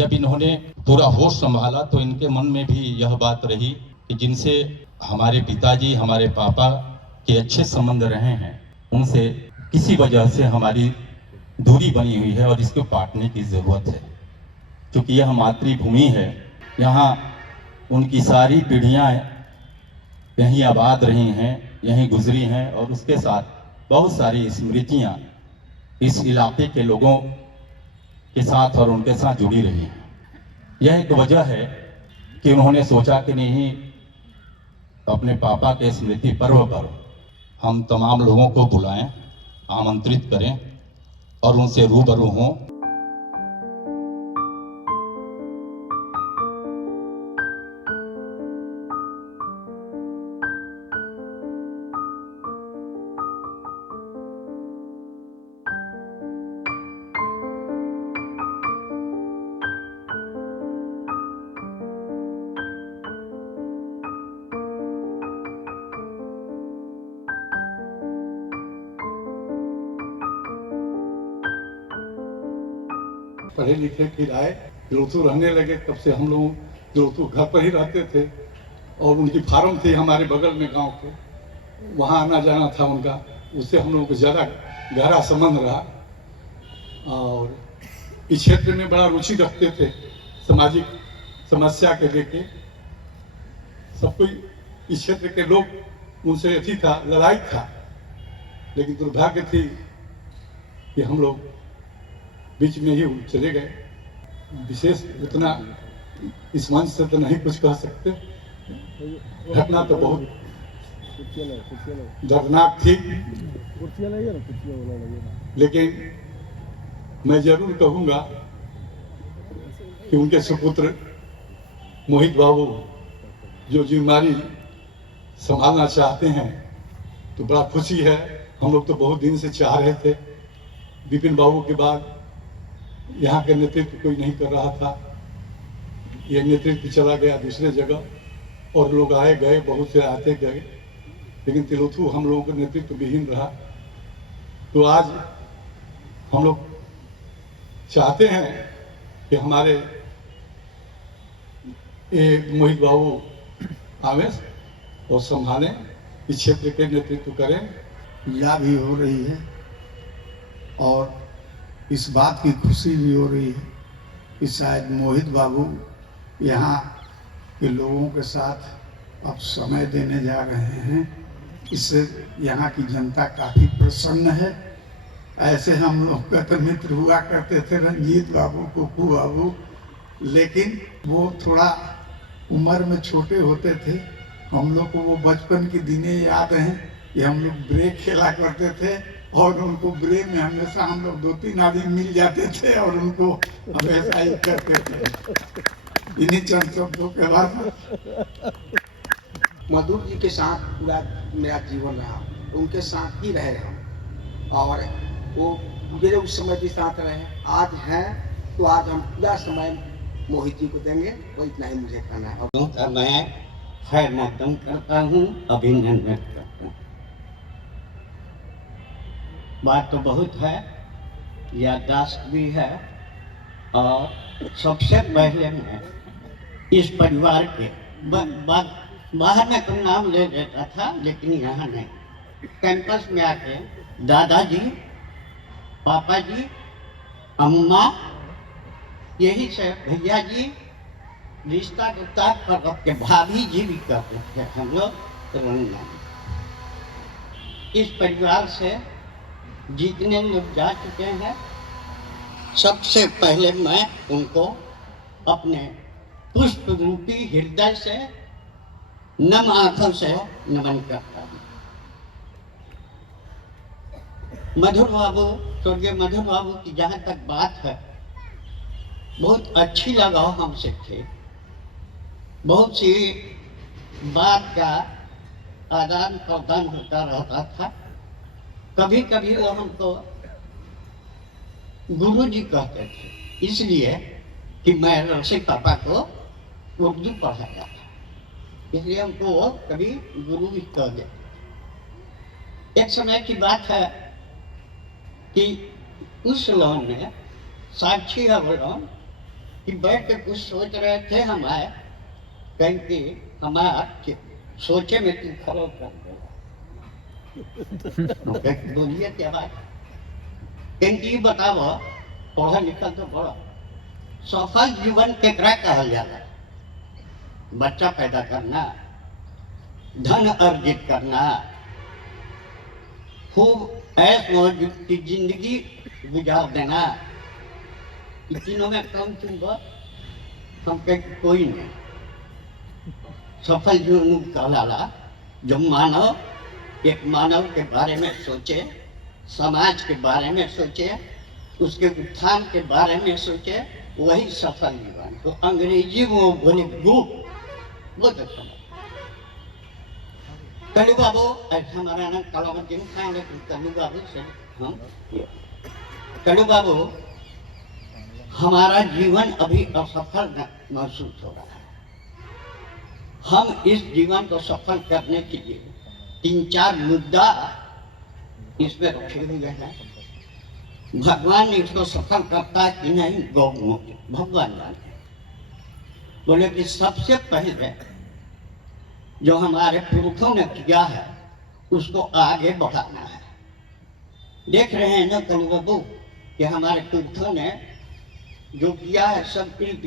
जब इन्होंने पूरा होश संभाला तो इनके मन में भी यह बात रही कि जिनसे हमारे पिताजी, हमारे पापा के अच्छे संबंध रहे हैं, उनसे किसी वजह से हमारी दूरी बनी हुई है और इसको काटने की ज़रूरत है। क्योंकि यह मातृभूमि है, यहाँ उनकी सारी पीढ़ियाँ यहीं आबाद रही हैं, यहीं गुजरी हैं और उसके साथ बहुत सारी स्मृतियाँ इस इलाके के लोगों के साथ और उनके साथ जुड़ी रही हैं। यह एक वजह है कि उन्होंने सोचा कि नहीं, अपने पापा के स्मृति पर्व पर हम तमाम लोगों को बुलाएं, आमंत्रित करें और उनसे रूबरू हों। पढ़े लिखे फिर आए, तिलोत्तु रहने लगे। तब से हम लोग तिलोत्तु घर पर ही रहते थे और उनकी फार्म थी हमारे बगल में गांव के, वहाँ आना जाना था उनका। उससे हम लोगों को ज़्यादा गहरा संबंध रहा और इस क्षेत्र में बड़ा रुचि रखते थे। सामाजिक समस्या के लेके सब कोई इस क्षेत्र के लोग उनसे अथी था, लड़ाई था। लेकिन दुर्भाग्य थी कि हम लोग बीच में ही चले गए। विशेष उतना इस मंच से तो नहीं कुछ कह सकते। घटना तो बहुत दर्दनाक थी, लेकिन मैं जरूर कहूंगा कि उनके सुपुत्र मोहित बाबू जो जिम्मेदारी संभालना चाहते हैं तो बड़ा खुशी है। हम लोग तो बहुत दिन से चाह रहे थे। विपिन बाबू के बाद यहाँ के नेतृत्व कोई नहीं कर रहा था, ये नेतृत्व चला गया दूसरे जगह और लोग आए गए, बहुत से आते गए, लेकिन तिलोत्तु हम लोगों का नेतृत्व विहीन रहा। तो आज हम लोग चाहते हैं कि हमारे ये मोहित बाबू आवे और संभालें, इस क्षेत्र के नेतृत्व करें। पूजा भी हो रही है और इस बात की खुशी भी हो रही है कि शायद मोहित बाबू यहाँ के लोगों के साथ अब समय देने जा रहे हैं। इससे यहाँ की जनता काफ़ी प्रसन्न है। ऐसे हम लोग का तो मित्र हुआ करते थे रंजीत बाबू, कुकू बाबू, लेकिन वो थोड़ा उम्र में छोटे होते थे। हम लोग को वो बचपन के दिने याद हैं कि हम लोग ब्रेक खेला करते थे और उनको ब्रेक में हमेशा हम लोग 2-3 आदमी मिल जाते थे और उनको हमेशा ही करते थे। इन्हीं चंद शब्दों के बाद मधुर जी के साथ पूरा मेरा जीवन रहा, उनके साथ ही रहे हम और वो मेरे उस समय भी साथ रहे, आज हैं तो आज हम पूरा समय मोहित जी को देंगे। तो इतना ही मुझे कहना है। और मैं खैर मकदम करता हूँ, अभिनंदन करता हूँ। बात तो बहुत है, याददाश्त भी है और सबसे पहले मैं इस परिवार के बाहर में तो नाम ले देता था, लेकिन यहाँ नहीं। कैंपस में आके दादाजी, पापा जी, अम्मा, यही से भैया जी, रिश्ता गुप्ता पर अपने भाभी जी भी करते थे हम लोग रंगना। इस परिवार से जितने लोग जा चुके हैं, सबसे पहले मैं उनको अपने पुष्प रूपी हृदय से, नम आंखों से नमन करता हूँ। मधुर बाबू, स्वर्गीय मधुर बाबू की जहाँ तक बात है, बहुत अच्छी लगाव हमसे थे। बहुत सी बात का आदान प्रदान होता रहता था। कभी कभी वो हमको गुरु जी कहते थे, इसलिए कि मैं रसिक पापा को उर्दू पढ़ाया था, इसलिए हमको वो कभी गुरु भी कह देते। एक समय की बात है कि उस लोन में साक्षी है वो लोन कि बैठ के कुछ सोच रहे थे हम आए, कहीं कि हमारा सोचे में तू खड़ो कर देगा। बोलिए क्या बात, कहीं बताओ पढ़ा लिखा तो बड़ा सफल जीवन केकरा कहल जाला? बच्चा पैदा करना, धन अर्जित करना, खूब ऐश मौज की जिंदगी गुजार देना, तीनों में कम चुनबा हम कहीं कोई नहीं। सफल जीवन कहलाला जब मानव एक मानव के बारे में सोचे, समाज के बारे में सोचे, उसके उत्थान के बारे में सोचे, वही सफल जीवन। तो अंग्रेजी में वो बोले ग्रुप, बहुत अच्छा। कलू बाबू, ऐसा हमारा नाम कलामद्दीन खान, लेकिन कलू बाबू से हम कलू बाबू, हमारा जीवन अभी असफल महसूस हो रहा है। हम इस जीवन को सफल करने के लिए 3-4 मुद्दा इसमें रखे हुए हैं। भगवान इसको सफल करता है कि नहीं, गौ भगवान जाने। बोले कि सबसे पहले जो हमारे पुरखों ने किया है उसको आगे बढ़ाना है। देख रहे हैं ना कलू बाबू कि हमारे पुरखों ने जो किया है, सब इर्द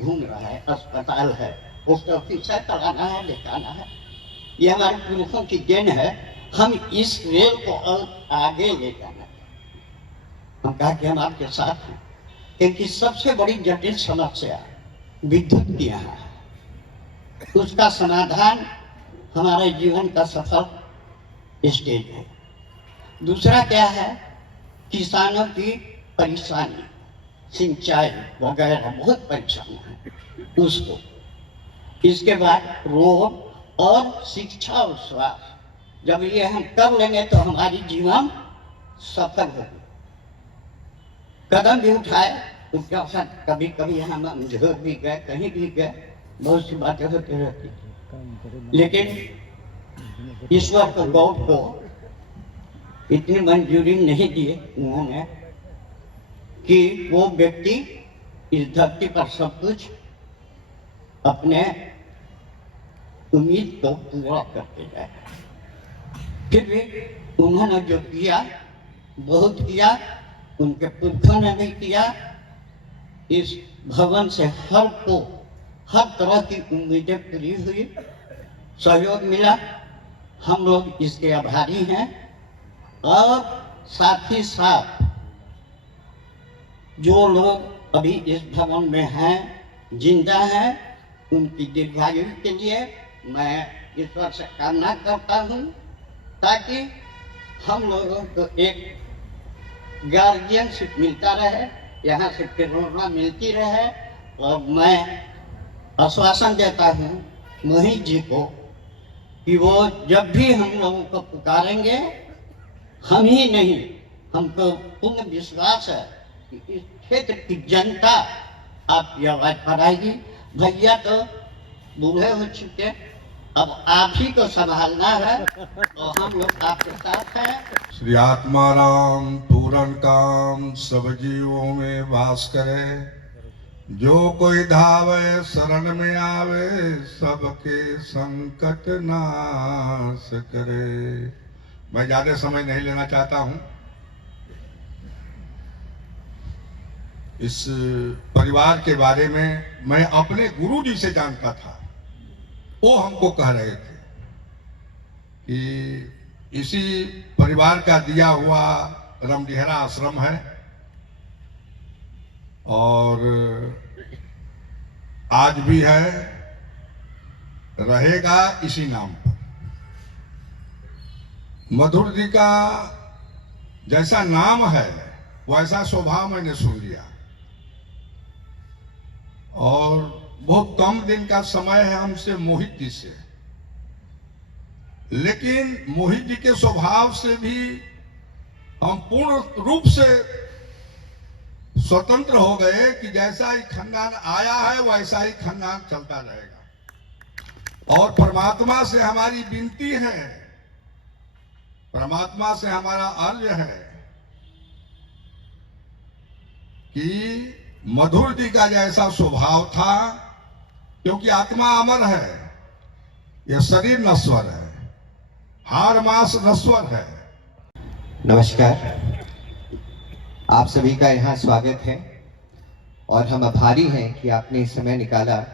घूम रहा है, अस्पताल है, पोस्ट ऑफिस है, चलाना है, दिखाना है। ये हमारे पुरखों की देन है। हम इस रेल को और आगे ले जाना है। हम कहा कि हम आपके साथ हैं, क्योंकि सबसे बड़ी जटिल समस्या विद्युत की यहाँ है। उसका समाधान हमारे जीवन का सफल स्टेज है। दूसरा क्या है, किसानों की परेशानी, सिंचाई वगैरह बहुत परेशानी है उसको। इसके बाद रोग और शिक्षा और स्वास्थ्य, जब ये हम कर लेंगे तो हमारी जीवन सफल होगी। कदम भी उठाए उसके अवसर, कभी कभी हम झोर भी गए, कहीं भी गए, बहुत सी बातें होती रहती, लेकिन ईश्वर को गॉड को इतनी मंजूरी नहीं दी उन्होंने कि वो व्यक्ति इस धरती पर सब कुछ अपने उम्मीद को पूरा करते जाए। फिर भी उन्होंने जो किया बहुत किया, उनके पुरखों ने भी किया। इस भवन से हर तरह की उम्मीदें पूरी हुई, सहयोग मिला। हम लोग इसके आभारी हैं। और साथ ही साथ जो लोग अभी इस भवन में हैं, जिंदा हैं, उनकी दीर्घायु के लिए मैं ईश्वर से कामना करता हूँ, ताकि हम लोगों को एक गार्जियनशिप मिलता रहे, यहाँ से प्रेरणा मिलती रहे। और मैं आश्वासन देता हूँ मोहित जी को कि वो जब भी हम लोगों को पुकारेंगे, हम ही नहीं, हमको पूर्ण विश्वास है कि इस क्षेत्र की जनता आपकी आवाज बढ़ाएगी। भैया तो बूढ़े हो चुके, अब आप ही को संभालना है और हम लोग आपके साथ हैं। श्री आत्माराम पूरन काम सब जीवों में वास करे, जो कोई धावे शरण में आवे, सबके संकट नाश करे। मैं ज्यादा समय नहीं लेना चाहता हूं। इस परिवार के बारे में मैं अपने गुरु जी से जानता था। वो हमको कह रहे थे कि इसी परिवार का दिया हुआ रमडिहरा आश्रम है और आज भी है, रहेगा इसी नाम पर। मधुर जी का जैसा नाम है वैसा स्वभाव मैंने सुन लिया। और बहुत कम दिन का समय है हमसे मोहित जी से, लेकिन मोहित जी के स्वभाव से भी हम पूर्ण रूप से स्वतंत्र हो गए कि जैसा ही खानदान आया है वैसा ही खानदान चलता रहेगा। और परमात्मा से हमारी विनती है, परमात्मा से हमारा अर्ज है कि मधुर जी का जैसा स्वभाव था, क्योंकि आत्मा अमर है, यह शरीर नश्वर है, हाड़ मांस नश्वर है। नमस्कार, आप सभी का यहाँ स्वागत है और हम आभारी हैं कि आपने समय निकाला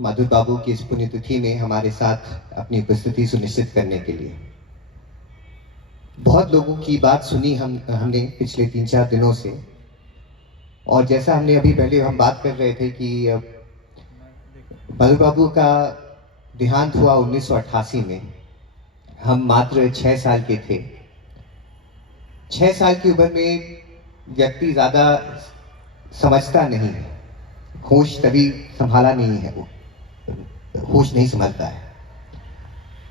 माधुर बाबू की इस पुण्यतिथि में हमारे साथ अपनी उपस्थिति सुनिश्चित करने के लिए। बहुत लोगों की बात सुनी हमने पिछले 3-4 दिनों से, और जैसा हमने अभी पहले हम बात कर रहे थे कि माधुर बाबू का देहांत हुआ 1988 में। हम मात्र 6 साल के थे। 6 साल की उम्र में व्यक्ति ज़्यादा समझता नहीं है, होश तभी संभाला नहीं है, वो होश नहीं संभलता है।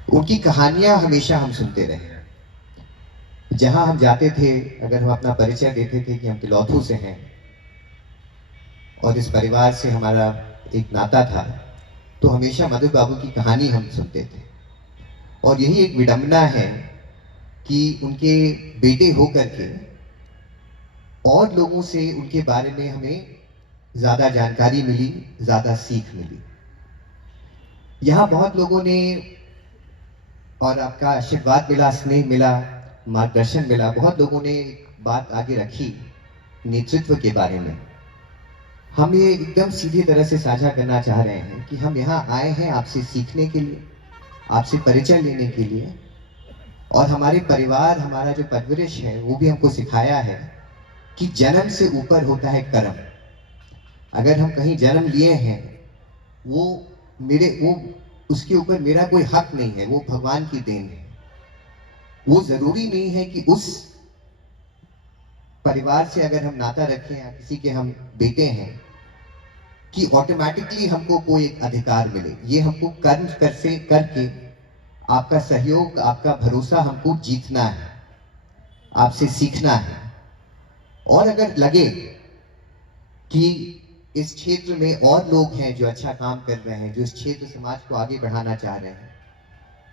उनकी कहानियां हमेशा हम सुनते रहे। जहां हम जाते थे, अगर हम अपना परिचय देते थे कि हम तिलौथू से हैं और इस परिवार से हमारा एक नाता था, तो हमेशा माधुर बाबू की कहानी हम सुनते थे। और यही एक विडंबना है कि उनके बेटे होकर के और लोगों से उनके बारे में हमें ज़्यादा जानकारी मिली, ज़्यादा सीख मिली। यहाँ बहुत लोगों ने और आपका आशीर्वाद मिला, स्नेह मिला, मार्गदर्शन मिला। बहुत लोगों ने बात आगे रखी नेतृत्व के बारे में। हम ये एकदम सीधी तरह से साझा करना चाह रहे हैं कि हम यहाँ आए हैं आपसे सीखने के लिए, आपसे परिचय लेने के लिए। और हमारे परिवार, हमारा जो परवरिश है, वो भी हमको सिखाया है कि जन्म से ऊपर होता है कर्म। अगर हम कहीं जन्म लिए हैं, वो उसके ऊपर मेरा कोई हक नहीं है, वो भगवान की देन है। वो जरूरी नहीं है कि उस परिवार से अगर हम नाता रखें या किसी के हम बेटे हैं कि ऑटोमेटिकली हमको कोई एक अधिकार मिले। ये हमको कर्म करके आपका सहयोग, आपका भरोसा हमको जीतना है, आपसे सीखना है। और अगर लगे कि इस क्षेत्र में और लोग हैं जो अच्छा काम कर रहे हैं, जो इस क्षेत्र समाज को आगे बढ़ाना चाह रहे हैं,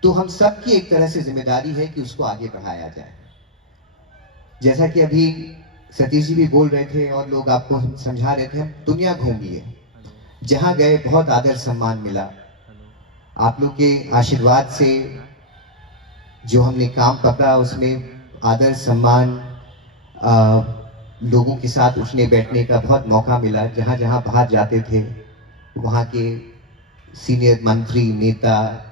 तो हम सबकी एक तरह से जिम्मेदारी है कि उसको आगे बढ़ाया जाए। जैसा कि अभी सतीश जी भी बोल रहे थे और लोग आपको समझा रहे थे, हम दुनिया घूम लिए, जहां गए बहुत आदर सम्मान मिला। आप लोग के आशीर्वाद से जो हमने काम पकड़ा, उसमें आदर सम्मान, लोगों के साथ उठने बैठने का बहुत मौका मिला। जहाँ जहाँ बाहर जाते थे, वहाँ के सीनियर मंत्री, नेता,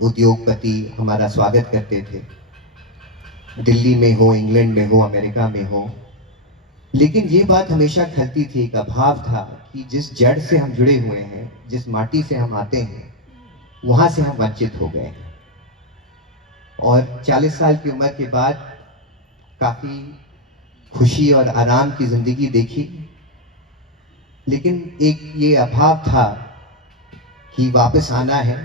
उद्योगपति हमारा स्वागत करते थे, दिल्ली में हो, इंग्लैंड में हो, अमेरिका में हो। लेकिन ये बात हमेशा खलती थी, एक अभाव था कि जिस जड़ से हम जुड़े हुए हैं, जिस माटी से हम आते हैं, वहाँ से हम वंचित हो गए। और 40 साल की उम्र के बाद काफ़ी खुशी और आराम की जिंदगी देखी, लेकिन एक ये अभाव था कि वापस आना है,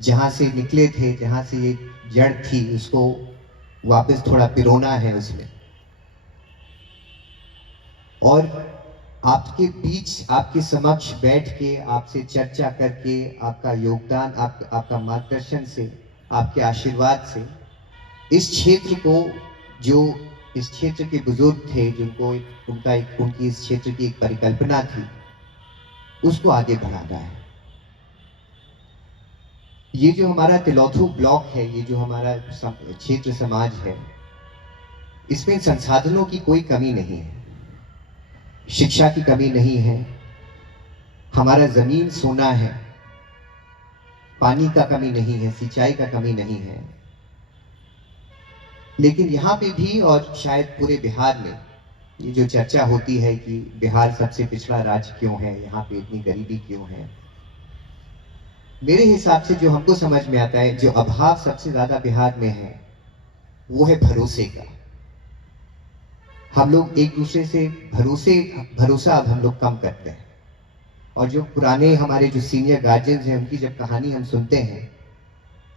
जहाँ से निकले थे, जहाँ से ये जड़ थी, उसको वापस थोड़ा पिरोना है उसमें। और आपके बीच, आपके समक्ष बैठ के, आपसे चर्चा करके, आपका योगदान, आपका मार्गदर्शन से, आपके आशीर्वाद से इस क्षेत्र को, जो इस क्षेत्र के बुजुर्ग थे, जिनको उनकी इस क्षेत्र की एक परिकल्पना थी, उसको आगे बढ़ाना है। ये जो हमारा तिलौथू ब्लॉक है, ये जो हमारा क्षेत्र समाज है, इसमें संसाधनों की कोई कमी नहीं है, शिक्षा की कमी नहीं है, हमारा जमीन सोना है, पानी का कमी नहीं है, सिंचाई का कमी नहीं है। लेकिन यहाँ पे भी, और शायद पूरे बिहार में, ये जो चर्चा होती है कि बिहार सबसे पिछड़ा राज्य क्यों है, यहाँ पे इतनी गरीबी क्यों है, मेरे हिसाब से जो हमको समझ में आता है, जो अभाव सबसे ज्यादा बिहार में है, वो है भरोसे का। हम लोग एक दूसरे से भरोसा अब हम लोग कम करते हैं। और जो पुराने हमारे जो सीनियर गार्जियंस हैं, उनकी जब कहानी हम सुनते हैं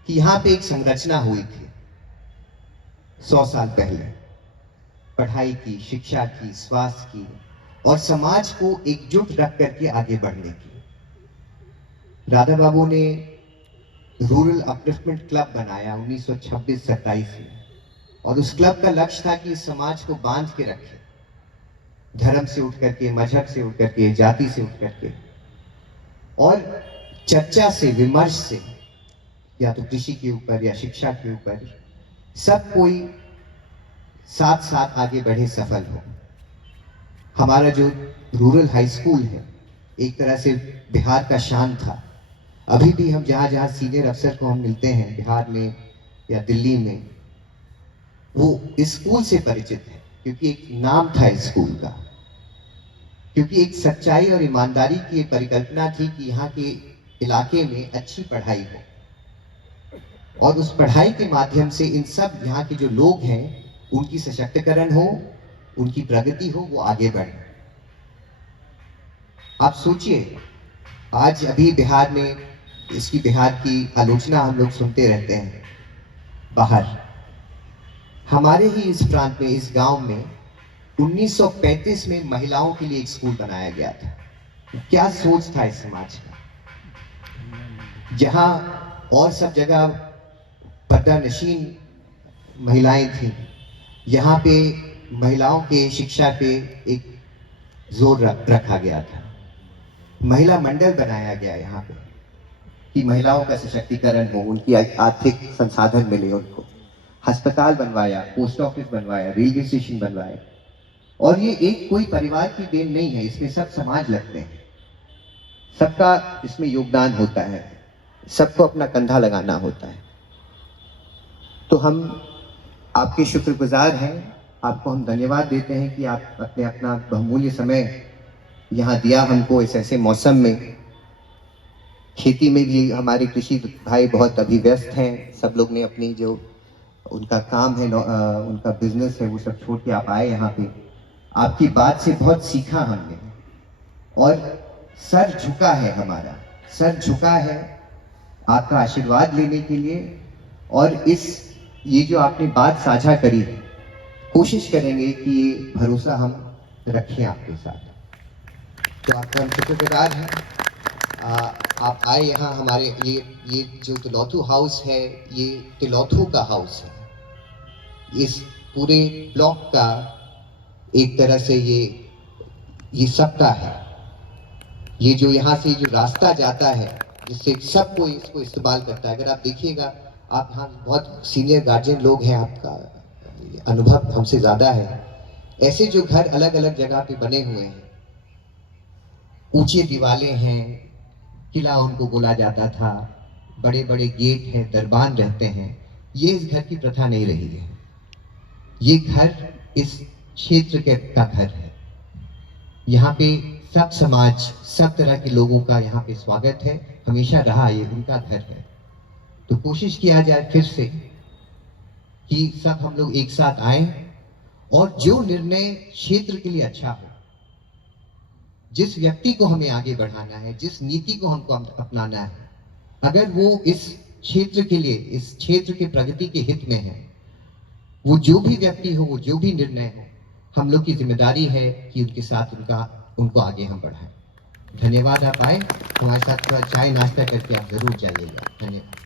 कि यहाँ पे एक संरचना हुई थी 100 साल पहले, पढ़ाई की, शिक्षा की, स्वास्थ्य की, और समाज को एकजुट रख करके आगे बढ़ने की। राधा बाबू ने रूरल अपलिफ्टमेंट क्लब बनाया 1926-27 में, और उस क्लब का लक्ष्य था कि इस समाज को बांध के रखे, धर्म से उठ करके, मजहब से उठ करके, जाति से उठ करके, और चर्चा से, विमर्श से, या तो कृषि के ऊपर या शिक्षा के ऊपर, सब कोई साथ साथ आगे बढ़े, सफल हो। हमारा जो रूरल हाई स्कूल है एक तरह से बिहार का शान था। अभी भी हम जहाँ जहाँ सीनियर अफसर को हम मिलते हैं बिहार में या दिल्ली में, वो इस स्कूल से परिचित है, क्योंकि एक नाम था इस स्कूल का, क्योंकि एक सच्चाई और ईमानदारी की एक परिकल्पना थी कि यहाँ के इलाके में अच्छी पढ़ाई हो, और उस पढ़ाई के माध्यम से इन सब यहाँ के जो लोग हैं उनकी सशक्तिकरण हो, उनकी प्रगति हो, वो आगे बढ़े। आप सोचिए, आज अभी बिहार में बिहार की आलोचना हम लोग सुनते रहते हैं बाहर। हमारे ही इस प्रांत में, इस गांव में 1935 में महिलाओं के लिए एक स्कूल बनाया गया था। क्या सोच था इस समाज का, जहां और सब जगह पर्दा नशीन महिलाएं थी, यहाँ पे महिलाओं के शिक्षा पे एक जोर रखा गया था। महिला मंडल बनाया गया यहाँ पे कि महिलाओं का सशक्तिकरण हो, उनकी आर्थिक संसाधन मिले उनको। अस्पताल बनवाया, पोस्ट ऑफिस बनवाया, रेलवे स्टेशन बनवाया। और ये एक कोई परिवार की देन नहीं है, इसमें सब समाज लगते हैं, सबका इसमें योगदान होता है, सबको अपना कंधा लगाना होता है। तो हम आपके शुक्रगुजार हैं, आपको हम धन्यवाद देते हैं कि आप अपना बहुमूल्य समय यहाँ दिया हमको इस ऐसे मौसम में। खेती में भी हमारे कृषि भाई बहुत अभी व्यस्त हैं, सब लोग ने अपनी जो उनका काम है, उनका बिजनेस है, वो सब छोड़ के आप आए यहाँ पे। आपकी बात से बहुत सीखा हमने, और सर झुका है, हमारा सर झुका है आपका आशीर्वाद लेने के लिए। और ये जो आपने बात साझा करी, कोशिश करेंगे कि ये भरोसा हम रखें आपके साथ। तो आपका हम शुक्रगुजार हैं। आप आए यहाँ हमारे ये जो तिलौथू हाउस है, ये तिलौथू का हाउस है। इस पूरे ब्लॉक का एक तरह से ये सबका है। ये जो यहाँ से जो रास्ता जाता है, जिससे सब कोई इसको इस्तेमाल करता है। अगर आप देखिएगा, आप यहाँ बहुत सीनियर गार्जियन लोग हैं, आपका अनुभव हमसे ज़्यादा है। ऐसे जो घर अलग अलग जगह पे बने हुए हैं, ऊंचे दीवारें हैं, किला उनको बोला जाता था, बड़े बड़े गेट हैं, दरबान रहते हैं, ये इस घर की प्रथा नहीं रही है। ये घर इस क्षेत्र का घर है। यहाँ पे सब समाज, सब तरह के लोगों का यहाँ पे स्वागत है, हमेशा रहा, ये उनका घर है। तो कोशिश किया जाए फिर से कि सब हम लोग एक साथ आए, और जो निर्णय क्षेत्र के लिए अच्छा हो, जिस व्यक्ति को हमें आगे बढ़ाना है, जिस नीति को हमको अपनाना है, अगर वो इस क्षेत्र के लिए, इस क्षेत्र के प्रगति के हित में है, वो जो भी व्यक्ति हो, वो जो भी निर्णय हो, हम लोग की जिम्मेदारी है कि उनके साथ उनको आगे हम बढ़ाएं। धन्यवाद। आप आए, हमारे साथ थोड़ा चाय नाश्ता करके आप जरूर जाइएगा। धन्यवाद।